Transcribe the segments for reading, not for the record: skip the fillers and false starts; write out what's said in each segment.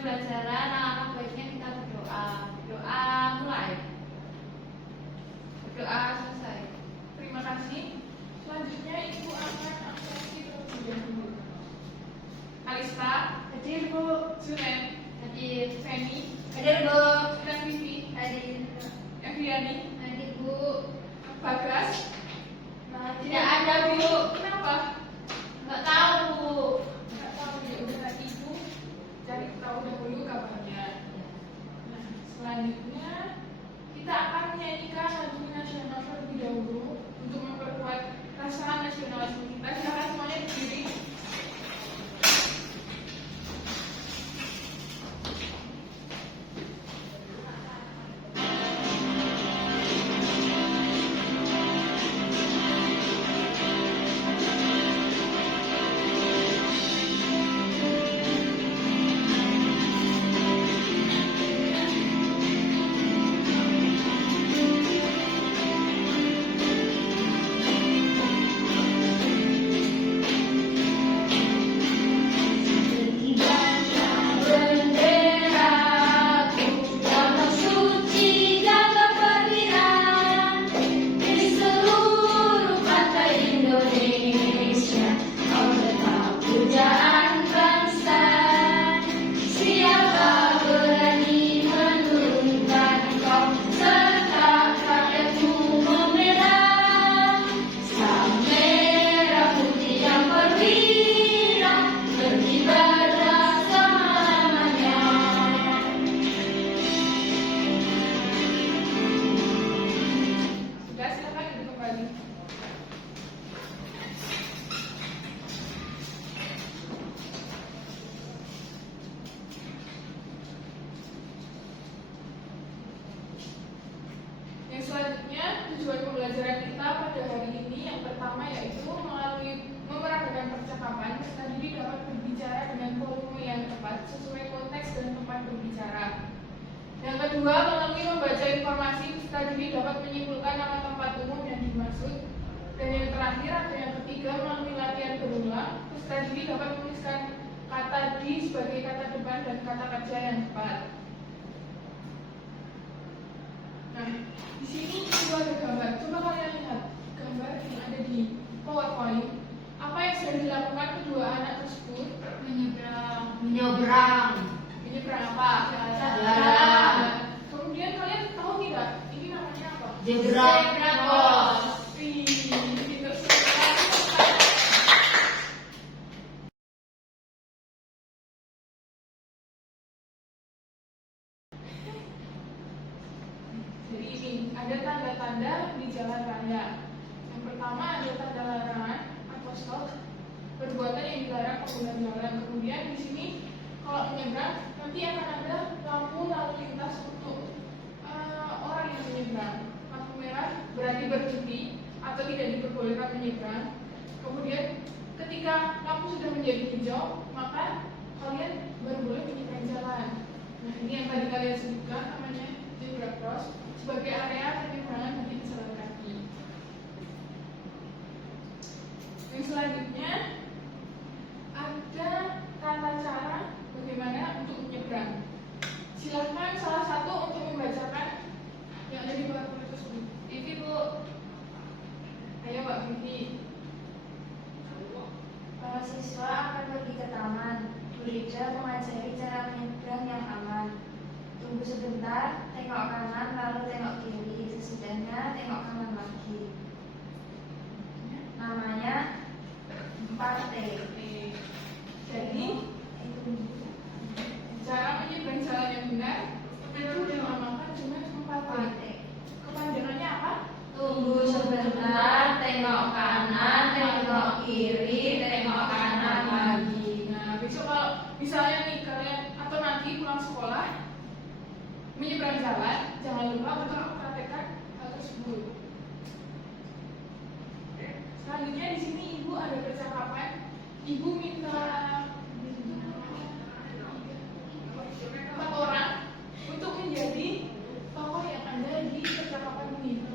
pembelajaran, alangkah baiknya kita berdoa. Doa mulai. Berdoa selesai. Terima kasih. Selanjutnya Ibu akan absensi terlebih dahulu. Kalista, Hadir Bu. Zulen, Hadir. Feni, Hadir Bu. dan Vivi, Hadir. Eviani, Hadir Bu. Bagas. Tidak ada Bu. Kenapa? Nggak tahu Bu. Nggak tahu ya, udah nanti Ibu cari tahu dahulu kabarnya. Nah, selanjutnya kita akan menyanyikan lagu nasional terlebih dahulu untuk memperkuat rasa nasionalisme kita. Silakan semuanya berdiri. Yang selanjutnya, tujuan pembelajaran kita pada hari ini yang pertama yaitu melalui memeragakan percakapan, peserta didik dapat berbicara dengan volume yang tepat sesuai konteks dan tempat berbicara. Yang kedua, melalui membaca informasi, peserta didik dapat menyimpulkan nama tempat umum yang dimaksud. Dan yang terakhir, atau yang ketiga, melalui latihan berulang, peserta didik dapat menuliskan kata di sebagai kata depan dan kata kerja yang tepat. Nah, di sini itu ada gambar. Coba kalian lihat gambar yang ada di PowerPoint. Apa yang sudah dilakukan kedua anak tersebut? Menyeberang. Menyeberang apa? Jalan. Kemudian kalian tahu tidak? Ini namanya apa? Zebra cross. Wih, pintar sekali. Jadi ini ada tanda-tanda di jalan raya. Yang pertama ada tanda larangan atau stop, perbuatan yang dilarang pengguna jalan. Kemudian di sini kalau menyeberang nanti akan ada lampu lalu lintas untuk orang yang menyeberang. Lampu merah berarti berhenti atau tidak diperbolehkan menyeberang. Kemudian ketika lampu sudah menjadi hijau, maka kalian baru boleh menyeberang jalan. Nah, ini yang tadi kalian sebutkan namanya zebra cross sebagai area penyeberangan bagi pejalan kaki. Yang selanjutnya ada tata cara bagaimana untuk menyeberang. Silahkan salah satu untuk membacakan yang ada di PowerPoint tersebut. Vivi Bu. Ayo Mbak Vivi. Para siswa akan pergi ke taman. Bu Rida mengajari cara menyeberang yang aman. Tunggu sebentar, tengok kanan lalu tengok kiri. Sesudahnya tengok kanan lagi. Namanya 4T. Jadi cara menyeberang jalan yang benar itu dinamakan dengan 4T. Kepanjangannya apa? Tunggu sebentar, tengok kanan, tengok kiri, tengok kanan lagi. Nah, besok kalau misalnya nih kalian atau nanti pulang sekolah menyeberang jalan, jangan lupa untuk mempraktekkan hal tersebut. Selanjutnya di sini ibu ada percakapan. Ibu minta 4 orang untuk menjadi tokoh yang ada di percakapan ini.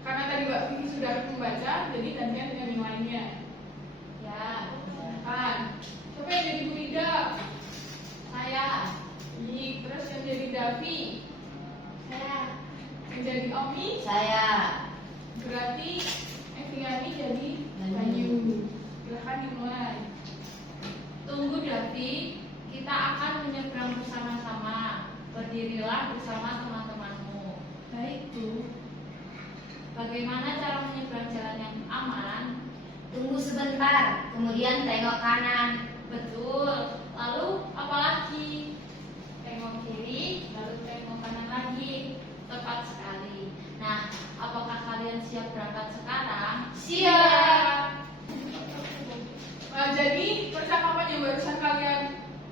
Karena tadi Mbak Vivi sudah membaca, jadi gantian dengan yang lainnya. Ya. Kan, siapa yang jadi Bu Ida? Raffi. Saya. Yang jadi Omi. Saya. Berarti Eviani jadi Banyu. Banyu. Silahkan dimulai. Tunggu Davi, kita akan menyeberang bersama-sama. Berdirilah bersama teman-temanmu. Baik, Bu. Bagaimana cara menyeberang jalan yang aman? Tunggu sebentar, kemudian tengok kanan. Betul. Lalu apa lagi? Tengok kiri, lalu tengok kanan lagi. Tepat sekali. Nah, apakah kalian siap berangkat sekarang? Siap. Jadi percakapan yang barusan kalian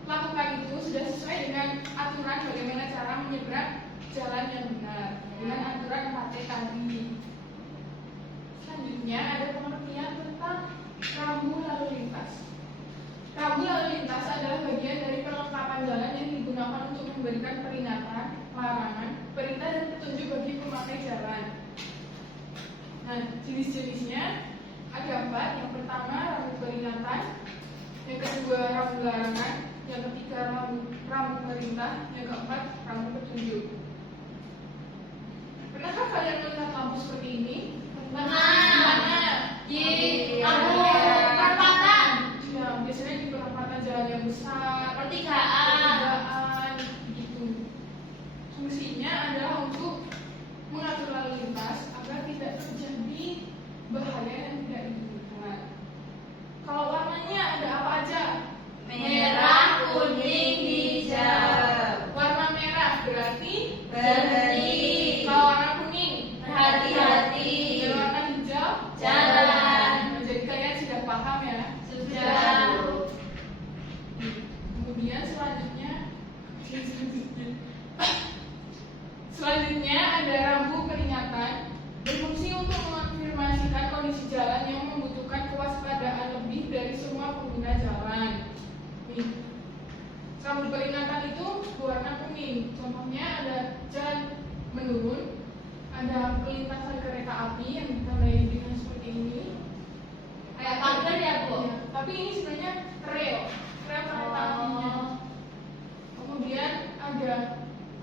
lakukan itu sudah sesuai dengan aturan bagaimana cara menyeberang jalan yang benar dengan aturan 4T tadi. Selanjutnya ada pengertian tentang rambu lalu lintas. Rambu lalu lintas adalah bagian dari perlengkapan jalan yang digunakan untuk memberikan peringatan, larangan, perintah dan petunjuk bagi pemakai jalan. Nah, jenis-jenisnya ada 4. Yang pertama rambu peringatan, yang kedua rambu larangan, yang ketiga rambu perintah, yang keempat rambu petunjuk. Pernahkah kalian melihat lampu seperti ini? Pernah. Di lampu Ada. perempatan. Ya, biasanya di perempatan jalan yang besar, Pertigaan. gitu. Fungsinya adalah untuk mengatur lalu lintas agar tidak terjadi bahaya yang tidak diinginkan. Kalau warnanya ada apa aja? Merah, kuning, hijau. Warna merah berarti Berhenti. kalau warna kuning Hati-hati. dan warna hijau Jalan. Jadi kalian sudah paham ya? Sudah. Kemudian selanjutnya ada rambu peringatan, berfungsi untuk mengonfirmasikan kondisi jalan yang membutuhkan kewaspadaan lebih dari semua pengguna jalan. Nih, rambu peringatan itu berwarna kuning. Contohnya ada jalan menurun, ada pelintasan kereta api yang ditandai dengan seperti ini. Kayak pagar ya, Bu? Iya, tapi ini sebenarnya rel kereta apinya. Kemudian ada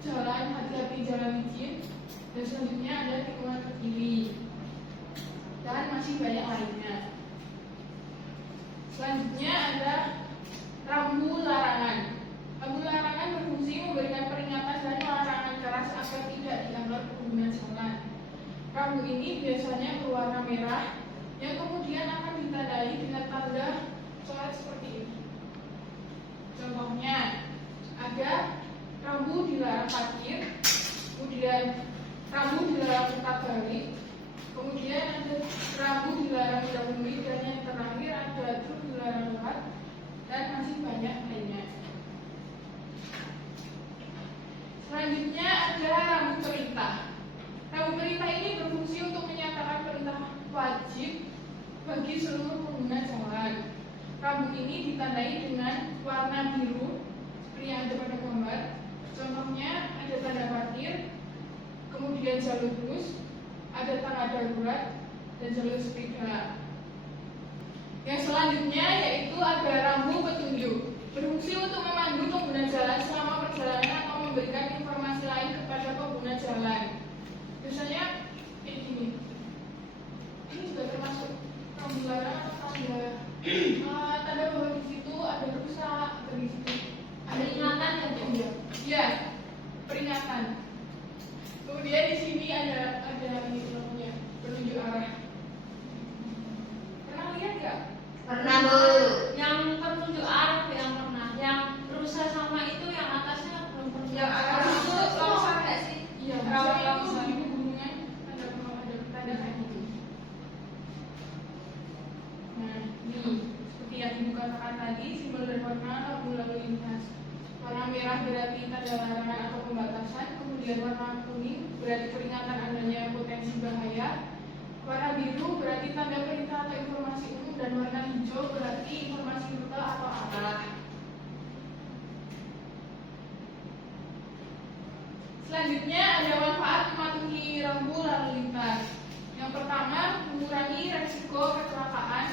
jalan hati-hati jalan licin, dan selanjutnya ada tikungan ke kiri, dan masih banyak lainnya. Selanjutnya ada rambu larangan. Rambu larangan berfungsi memberikan peringatan dan larangan keras agar tidak dilanggar pengguna jalan. Rambu ini biasanya berwarna merah yang kemudian akan ditandai dengan tanda coret seperti ini. Contohnya ada rambu dilarang parkir, kemudian rambu dilarang putar balik, kemudian ada rambu dilarang mendahului, dan yang terakhir ada truk dilarang lewat, dan masih banyak lainnya. Selanjutnya ada rambu perintah. Rambu perintah ini berfungsi untuk menyatakan perintah wajib bagi seluruh pengguna jalan. Rambu ini ditandai dengan warna biru seperti yang ada pada gambar. Contohnya ada tanda parkir, kemudian jalur bus, ada tanda darurat, dan jalur sepeda. Yang selanjutnya yaitu ada rambu petunjuk, berfungsi untuk memandu pengguna jalan selama perjalanan atau memberikan informasi lain kepada pengguna jalan. Biasanya kayak gini. Ini juga termasuk rambu larangan atau tanda bahwa di situ ada rusak, atau di situ ada Peringatan ya, Bu? Ya, peringatan. Kemudian di sini ada ini namanya penunjuk arah. Pernah lihat nggak? Pernah, Bu. Yang petunjuk arah yang pernah. Yang rusak sama itu yang atasnya belum pernah. Yang arah itu Longsor nggak sih? Iya, Rawan misalnya itu longsor. di pegunungan ada tanda kayak gitu. Nah, ini seperti yang ibu katakan tadi, simbol dan warna lampu lalu lintas. Warna merah berarti tanda larangan atau pembatasan, kemudian warna kuning berarti peringatan adanya potensi bahaya, warna biru berarti tanda perintah atau informasi umum, dan warna hijau berarti informasi rute atau arah. Selanjutnya ada manfaat mematuhi rambu lalu lintas. Yang pertama, mengurangi resiko kecelakaan.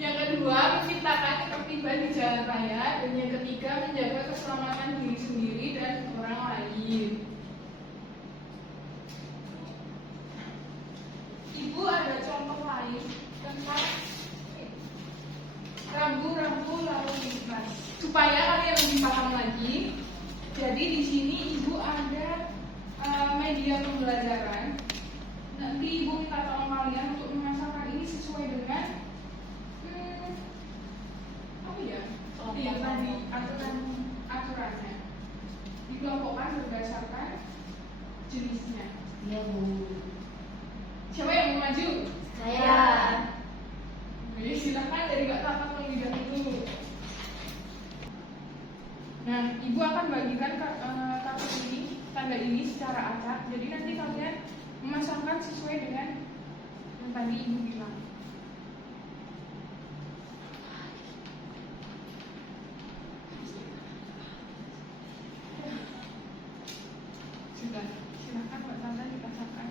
Yang kedua, menciptakan ketertiban di jalan raya. Dan yang ketiga, ketiga, menjaga keselamatan diri sendiri dan orang lain. Ibu ada contoh lain tentang rambu-rambu lalu lintas. Supaya kalian lebih paham lagi, jadi di sini ibu ada media pembelajaran. Nanti ibu minta tolong kalian untuk memasangkan ini sesuai dengan apa ya? Iya, tadi aturannya. Dikelompokkan berdasarkan jenisnya. Iya, Bu. Siapa yang mau maju? Saya. Oke, silakan dari Kak Tata terlebih dahulu. Nah, ibu akan bagikan kartu ini, tanda ini secara acak. Jadi nanti kalian memasangkan sesuai dengan yang tadi ibu bilang. Sudah, silakan Mbak Tanda dipasangkan.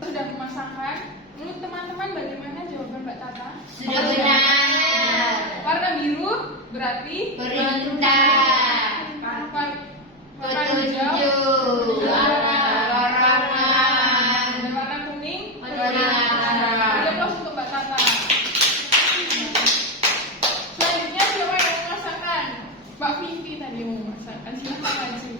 Sudah memasangkan. Menurut teman-teman bagaimana jawaban Mbak Tata? Sudah benar. Warna biru berarti Perintah. warna hijau Petunjuk. Larangan. dan warna kuning Peringatan. Ada plus untuk Mbak Tata. Selanjutnya siapa yang mau memasangkan? Mbak Pinti tadi yang mau memasangkan. Silakan maju.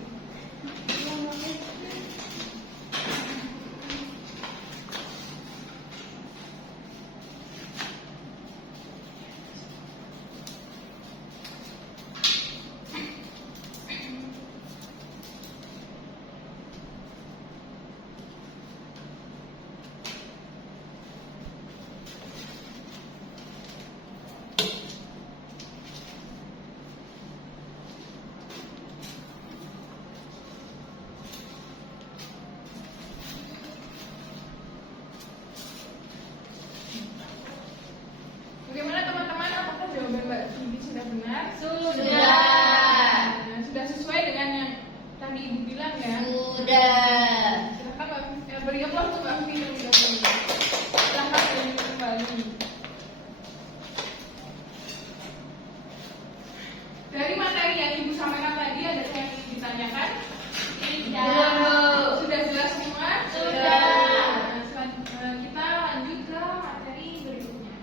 Bagaimana teman-teman? Apakah jawaban Mbak Pinti sudah benar? Sudah. Nah, sudah sesuai dengan yang tadi Ibu bilang ya? Sudah. Silahkan Mbak Pinti, beri aplaus untuk Mbak Pinti terlebih dahulu. Silahkan lanjut kembali. Dari materi yang Ibu sampaikan tadi, ada yang ingin ditanyakan? Tidak. Sudah jelas semua? Sudah. Nah, kita lanjut ke materi berikutnya.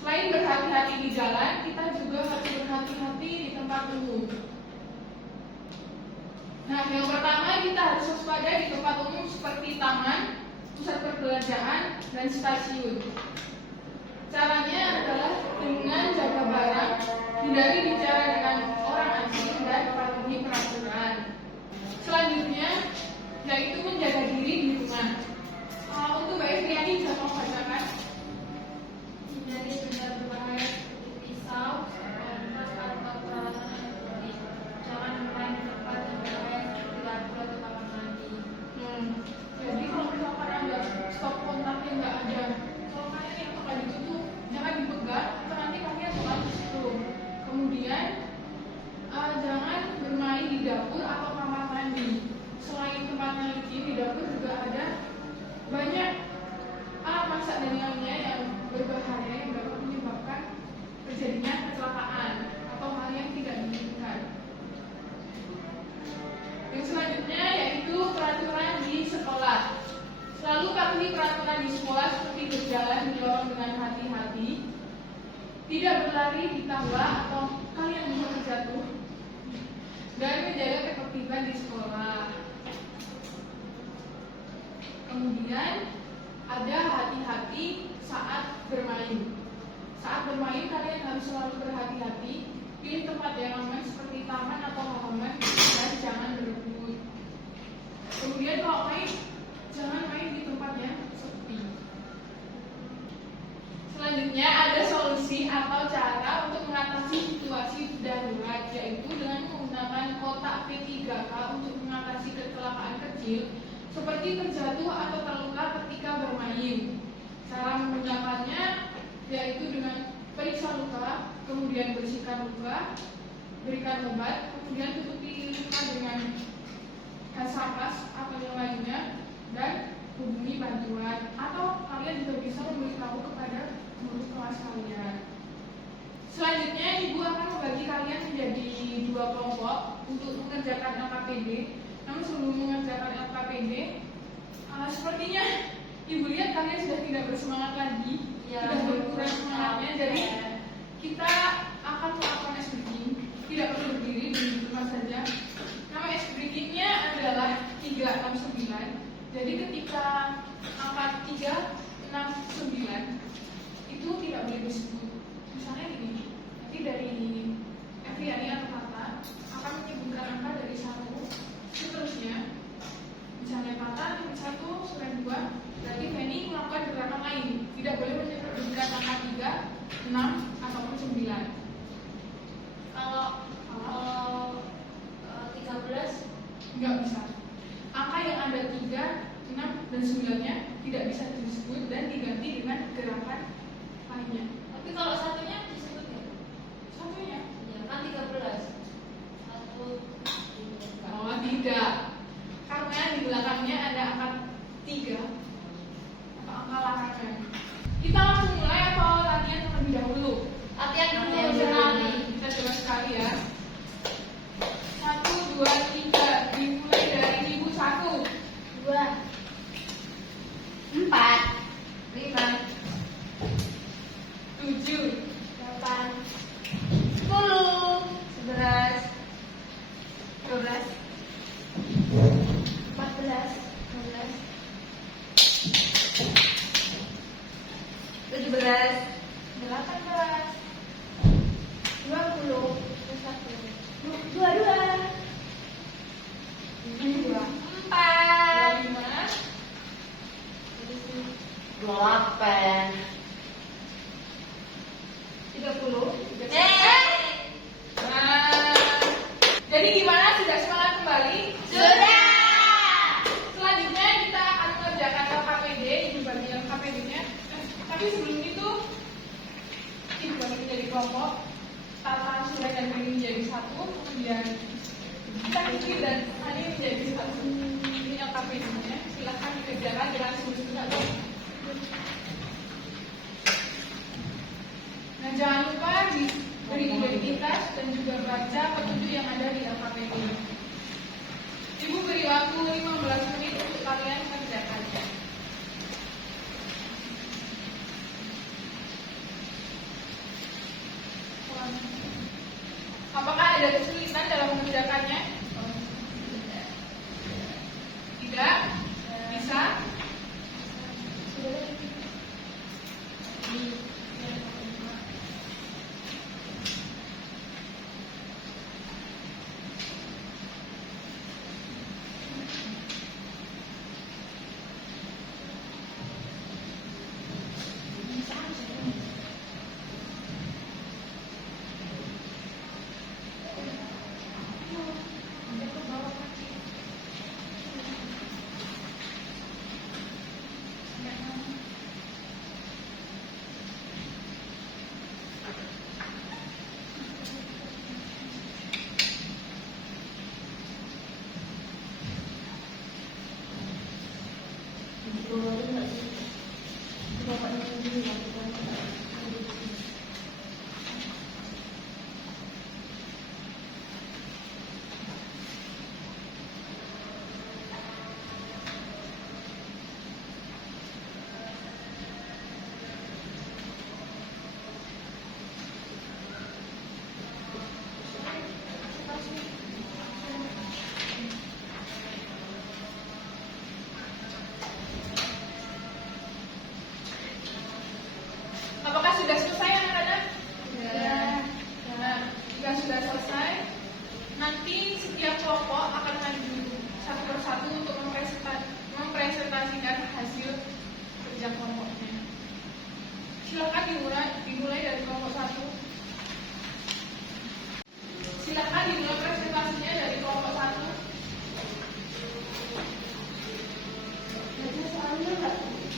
Selain berhati-hati di jalan, kita juga harus berhati-hati di tempat umum. Nah, yang pertama kita harus waspada di tempat umum seperti taman, pusat perbelanjaan, dan stasiun. Caranya adalah dengan jaga barang, hindari bicara dengan orang asing, dan patuhi peraturan. Selanjutnya, yaitu menjaga diri di rumah. Untuk Mbak Efriani bisa mau bacakan? Hindari benda berbahaya seperti pisau, kertas, atau peralatan elektronik. Jangan main di tempat yang berbahaya seperti dapur atau kamar mandi. Jadi kalau misalkan ada stop kontaknya nggak ada, kalau kalian yang bakal ditutup, jangan dipegang, atau nanti kalian bakal ditutup. Kemudian jangan bermain di dapur atau kamar mandi. Selain tempatnya licin, di dapur juga ada banyak alat masak dan lainnya yang berbahaya yang dapat menyebabkan terjadinya kecelakaan atau hal yang tidak diinginkan. Yang selanjutnya yaitu peraturan di sekolah. Selalu patuhi peraturan di sekolah seperti berjalan di lorong dengan hati-hati, tidak berlari di tangga atau kalian bisa terjatuh, dan menjaga ketertiban di sekolah. Kemudian ada hati-hati saat bermain. Saat bermain kalian harus selalu berhati-hati. Pilih tempat yang aman seperti taman atau halaman dan jangan berebut. Kemudian kalau main, jangan main di tempat yang kecil seperti terjatuh atau terluka ketika bermain. Cara memecahkannya yaitu dengan periksa luka, kemudian bersihkan luka, berikan obat, kemudian tutupi luka dengan gas ampas atau yang lainnya, dan hubungi bantuan. Atau kalian juga bisa memberitahu kepada guru kelas kalian. Selanjutnya, ibu akan membagi kalian menjadi 2 kelompok untuk mengerjakan LKPD. Namun sebelum mengerjakan LKPD, sepertinya ibu lihat kalian sudah tidak bersemangat lagi, sudah berkurang semangatnya. Jadi kita akan melakukan ice breaking, tidak perlu berdiri, di rumah saja. Nama ice breakingnya adalah 369. Jadi ketika angka 369 itu tidak boleh disebut. Misalnya gini, nanti dari Eviani atau Tata akan menyebutkan angka dari 1 seterusnya. Misalnya Tata titik 1 surat 2, berarti Feni melakukan gerakan lain, tidak boleh menyebutkan angka 3, 6 ataupun 9. Kalau 13 Nggak bisa. Angka yang ada 3, 6, dan 9-nya tidak bisa disebut dan diganti dengan gerakan lainnya. tapi kalau satunya disebut ya? Satunya. Iya kan 13. 1 Oh, tidak. Karena di belakangnya ada angka 3 atau angka larangan. Kita langsung mulai atau latihan terlebih dahulu? latihan dulu Latihan dulu. sekali. Kita coba sekali ya. 1, 2, 3. Dimulai dari ibu 1, 2, 4, 5, 7, 8, 10, 11, 12, 14, 15, 17, 18, 20, 22, 22, 4, 25, 8. 30. Nah, jadi gimana? Sudah semangat kembali? Sudah. Selanjutnya kita akan mengerjakan LKPD, ini bagi LKPD-nya. Tapi sebelum itu, ibu bagi menjadi kelompok, Tata, Surya, dan Mimi menjadi 1, kemudian kita Kiki dan Hani menjadi 1. Ini LKPD-nya. Silahkan dikerjakan dengan sungguh-sungguh. Nah, jangan lupa diberi identitas dan juga baca petunjuk yang ada di LKPD. Ibu beri waktu 15 menit untuk kalian mengerjakannya. Apakah ada kesulitan dalam mengerjakannya? Tidak? Bisa?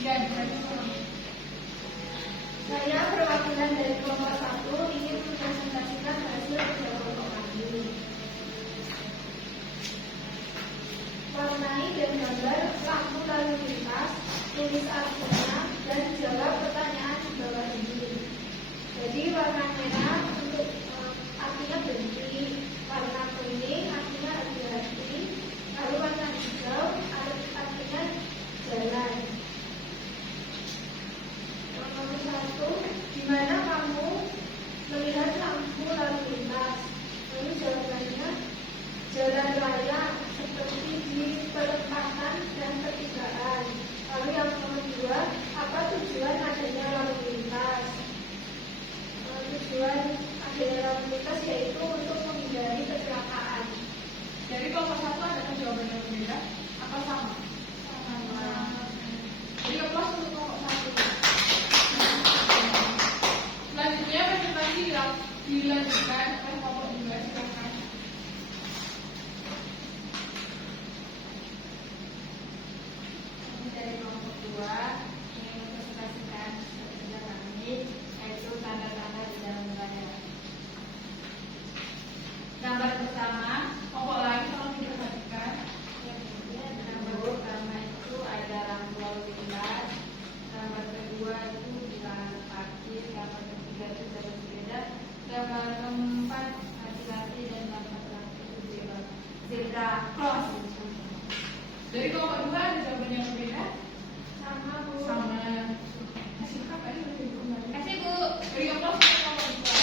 Ya, dilanjutkan. Saya perwakilan dari kelompok 1 ingin mempresentasikan hasil kerja kelompok kami. Warnai dan gambar lampu lalu lintas, tulis artinya, dan jawab pertanyaan di bawah ini. Jadi warna merah untuk artinya berhenti, warna kuning artinya hati-hati, lalu warna hijau artinya jalan. Nomor 1, di mana kamu melihat lampu lalu lintas? Lalu jawabannya jalan raya seperti di perempatan dan pertigaan. Lalu yang nomor 2, apa tujuan adanya lalu lintas? Tujuan adanya lalu lintas yaitu untuk menghindari kecelakaan. Jadi kelompok 1 ada jawaban yang berbeda? Apa sama? Sama. Jadi kelas untuk kelompok 1. Selanjutnya presentasi dilanjutkan oleh kelompok 2. Silakan. Dari kelompok 2 ingin mempresentasikan kerja kami, yaitu tanda-tanda di dalam raya. Gambar pertama, Kelompok lain tolong diperhatikan. gambar pertama itu ada lampu lalu lintas. Gambar kedua itu dilarang parkir. Gambar ketiga itu jalur sepeda. Gambar keempat hati-hati dan gambar terakhir itu zebra cross. Dari kelompok 2 ada jawaban yang berbeda? Sama Bu. Sama. Kasih kakak aja lebih kembali. Kasih Bu. Beri aplaus untuk kelompok 2.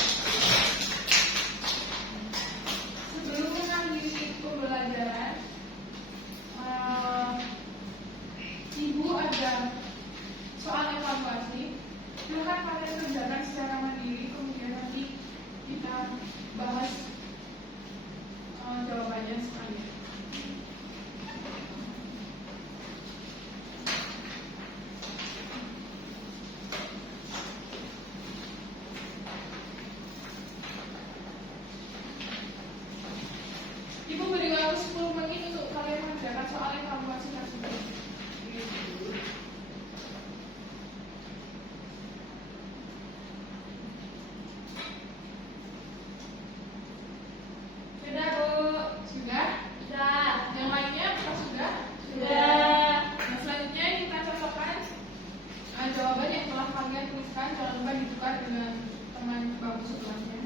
Sebelum mengakhiri pembelajaran, Ibu ada soal evaluasi. Silahkan kalian kerjakan secara mandiri, kemudian nanti kita bahas jawabannya sekalian. Ibu beri waktu 10 menit untuk kalian mengerjakan soal evaluasi tersebut. Sudah Bu. Sudah? Sudah. Yang lainnya apa sudah? Sudah. Nah, selanjutnya kita cocokkan jawaban yang telah kalian tuliskan. Jangan lupa ditukar dengan teman bagus sebelahnya.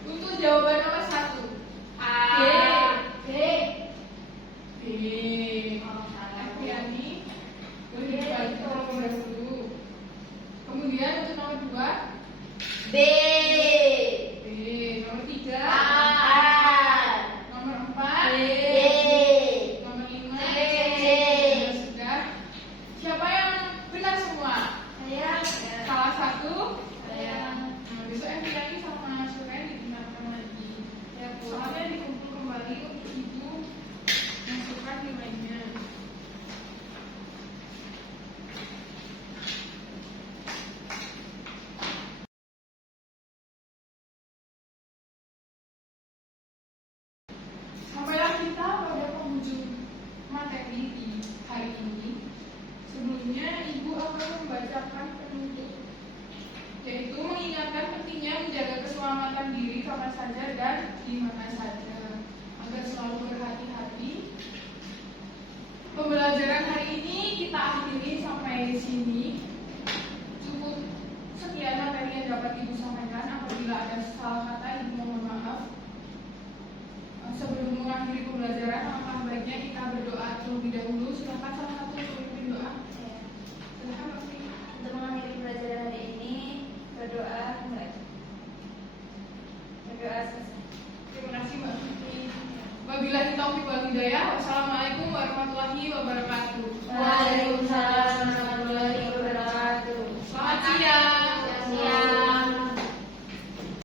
Untuk jawaban nomor 1, A. B. B. Oh, salah. Apriani, boleh dibalik nomor dulu. Kemudian untuk nomor 2, B. B. Nomor 3, A. nomor 4, B. nomor 5, C. sudah. Siapa yang benar semua? Saya. Salah satu. Saya. Nah, besok Apriani sama Suren didengarkan lagi. Ya Bu. Soalnya dikumpul kembali untuk ibu masukkan nilainya. Sampailah kita pada penghujung materi di hari ini. Sebelumnya ibu akan membacakan penutup, yaitu mengingatkan pentingnya menjaga keselamatan diri kapan saja dan di mana saja agar selalu berhati-hati. Pembelajaran hari ini kita akhiri sampai sini. Cukup sekian materi yang dapat ibu sampaikan. Apabila ada salah kata, ibu mohon maaf. Sebelum mengakhiri pembelajaran, alangkah baiknya kita berdoa terlebih dahulu. Silakan salah satu untuk memimpin doa. Silakan Pak Fri. Untuk mengakhiri pelajaran hari ini, berdoa selesai. Terima kasih Mbak Fitri. Wabillahi taufiq wal hidayah. Wassalamualaikum warahmatullahi wabarakatuh. Waalaikumsalam.